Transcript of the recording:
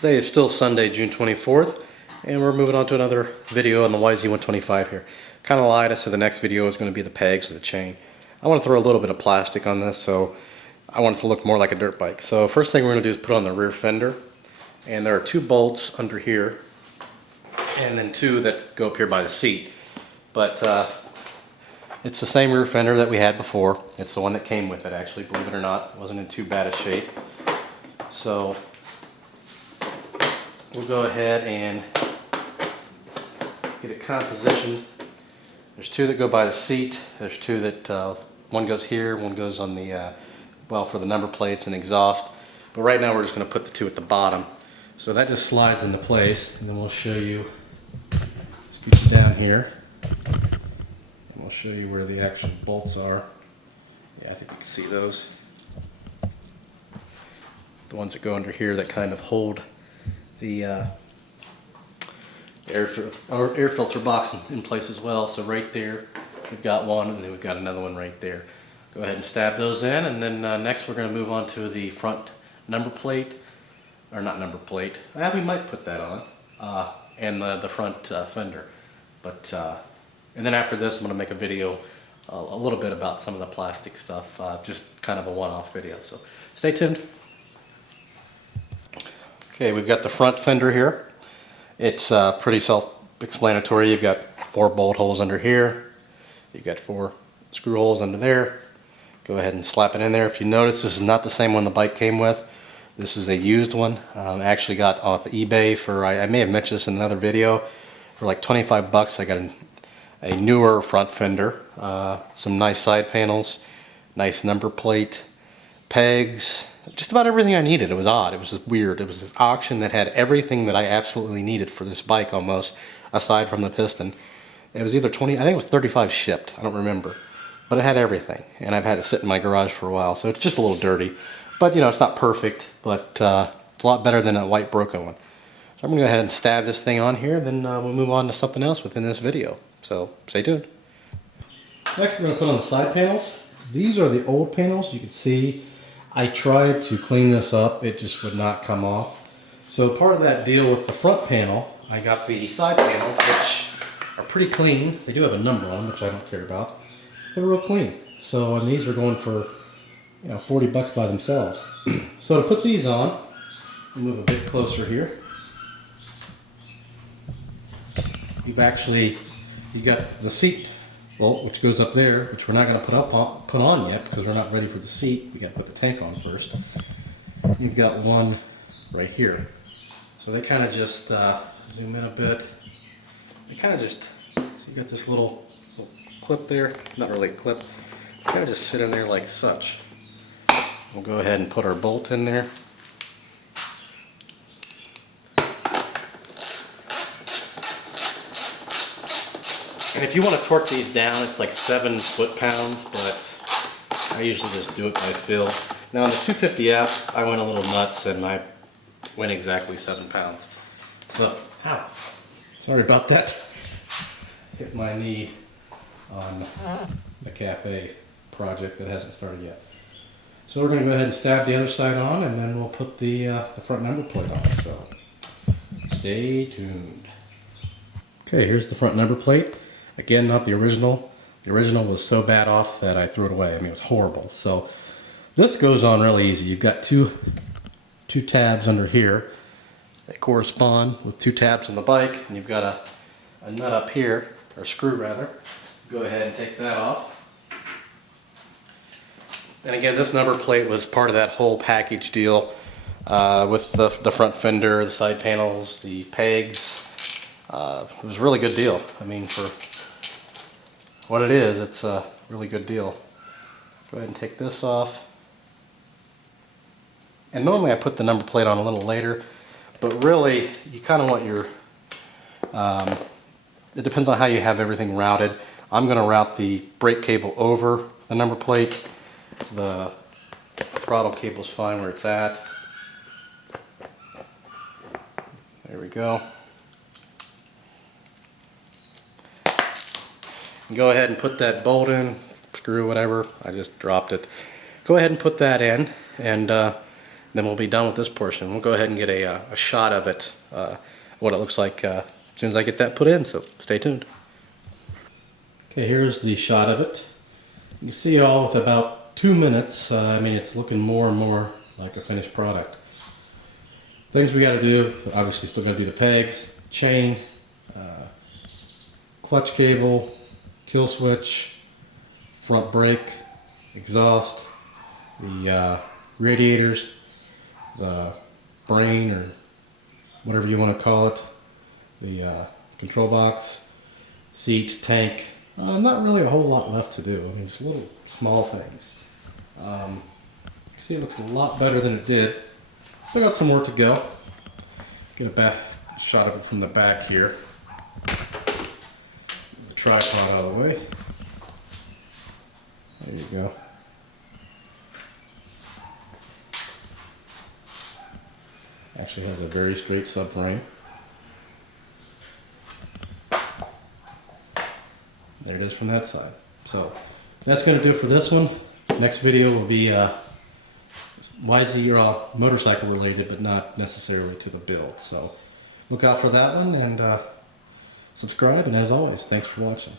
Today is still Sunday, June 24th, and we're moving on to another video on the YZ125 here. Kind of lied, I said the next video is going to be the pegs of the chain. I want to throw a little bit of plastic on this, so I want it to look more like a dirt bike. So first thing we're going to do is put on the rear fender, and there are two bolts under here, and then two that go up here by the seat. But it's the same rear fender that we had before. It's the one that came with it, actually, believe it or not. It wasn't in too bad a shape. So we'll go ahead and get it kind of positioned. There's two that go by the seat. There's two that, one goes here, one goes on the, well, for the number plates and exhaust. But right now we're just going to put the two at the bottom. So that just slides into place, and then we'll show you, scooch down here, and we'll show you where the actual bolts are. Yeah, I think you can see those. The ones that go under here that kind of hold the air filter box in place as well. So right there we've got one, and then we've got another one right there. Go ahead and stab those in, and then next we're going to move on to the front number plate, or not number plate, we might put that on, and the front fender. But and then after this I'm going to make a video a little bit about some of the plastic stuff, just kind of a one-off video, so stay tuned. Okay, we've got the front fender here. It's pretty self-explanatory. You've got 4 bolt holes under here. You've got 4 screw holes under there. Go ahead and slap it in there. If you notice, this is not the same one the bike came with. This is a used one. I actually got off eBay for, I may have mentioned this in another video, for like 25 bucks I got a newer front fender, some nice side panels, nice number plate, pegs, just about everything I needed. It was odd. It was just weird. It was this auction that had everything that I absolutely needed for this bike almost, aside from the piston. It was either 20, I think it was 35 shipped. I don't remember. But it had everything. And I've had it sit in my garage for a while, so it's just a little dirty. But, you know, it's not perfect, but it's a lot better than a white broken one. So I'm going to go ahead and stab this thing on here, then we'll move on to something else within this video. So stay tuned. Next we're going to put on the side panels. These are the old panels. You can see I tried to clean this up, it just would not come off. So part of that deal with the front panel, I got the side panels, which are pretty clean. They do have a number on them, which I don't care about. They're real clean. So, and these are going for, you know, 40 bucks by themselves. So to put these on, I'll move a bit closer here. You got the seat bolt, which goes up there, which we're not going to put on yet because we're not ready for the seat. We got to put the tank on first. You've got one right here. So they kind of just zoom in a bit. They kind of just, so you got this little clip there, not really a clip. Kind of just sit in there like such. We'll go ahead and put our bolt in there. And if you want to torque these down, it's like 7 foot-pounds, but I usually just do it by feel. Now on the 250F, I went a little nuts and I went exactly 7 pounds. So, ow, sorry about that. Hit my knee on the cafe project that hasn't started yet. So we're going to go ahead and stab the other side on, and then we'll put the front number plate on. So stay tuned. Okay, here's the front number plate. Again, not the original. The original was so bad off that I threw it away. I mean, it was horrible. So this goes on really easy. You've got two tabs under here that correspond with 2 tabs on the bike, and you've got a nut up here, or screw rather. Go ahead and take that off. And again, this number plate was part of that whole package deal with the front fender, the side panels, the pegs. It was a really good deal. I mean, for what it is, it's a really good deal. Go ahead and take this off. And normally I put the number plate on a little later, but really you kind of want your, it depends on how you have everything routed. I'm going to route the brake cable over the number plate. The throttle cable's fine where it's at. There we go. Go ahead and put that bolt in, screw, whatever. I just dropped it. Go ahead and put that in, and then we'll be done with this portion. We'll go ahead and get a shot of it, what it looks like as soon as I get that put in, so stay tuned. Okay, here's the shot of it. You see it all with about 2 minutes. I mean, it's looking more and more like a finished product. Things we got to do, obviously still got to do the pegs, chain, clutch cable, kill switch, front brake, exhaust, the radiators, the brain or whatever you want to call it, the control box, seat, tank. Not really a whole lot left to do. I mean, just little small things. You can see it looks a lot better than it did. Still got some more to go. Get a back shot of it from the back here. Get the tripod out of the way. There you go. Actually has a very straight subframe. There it is from that side. So that's going to do it for this one. Next video will be YZ or motorcycle related, but not necessarily to the build. So look out for that one and subscribe. And as always, thanks for watching.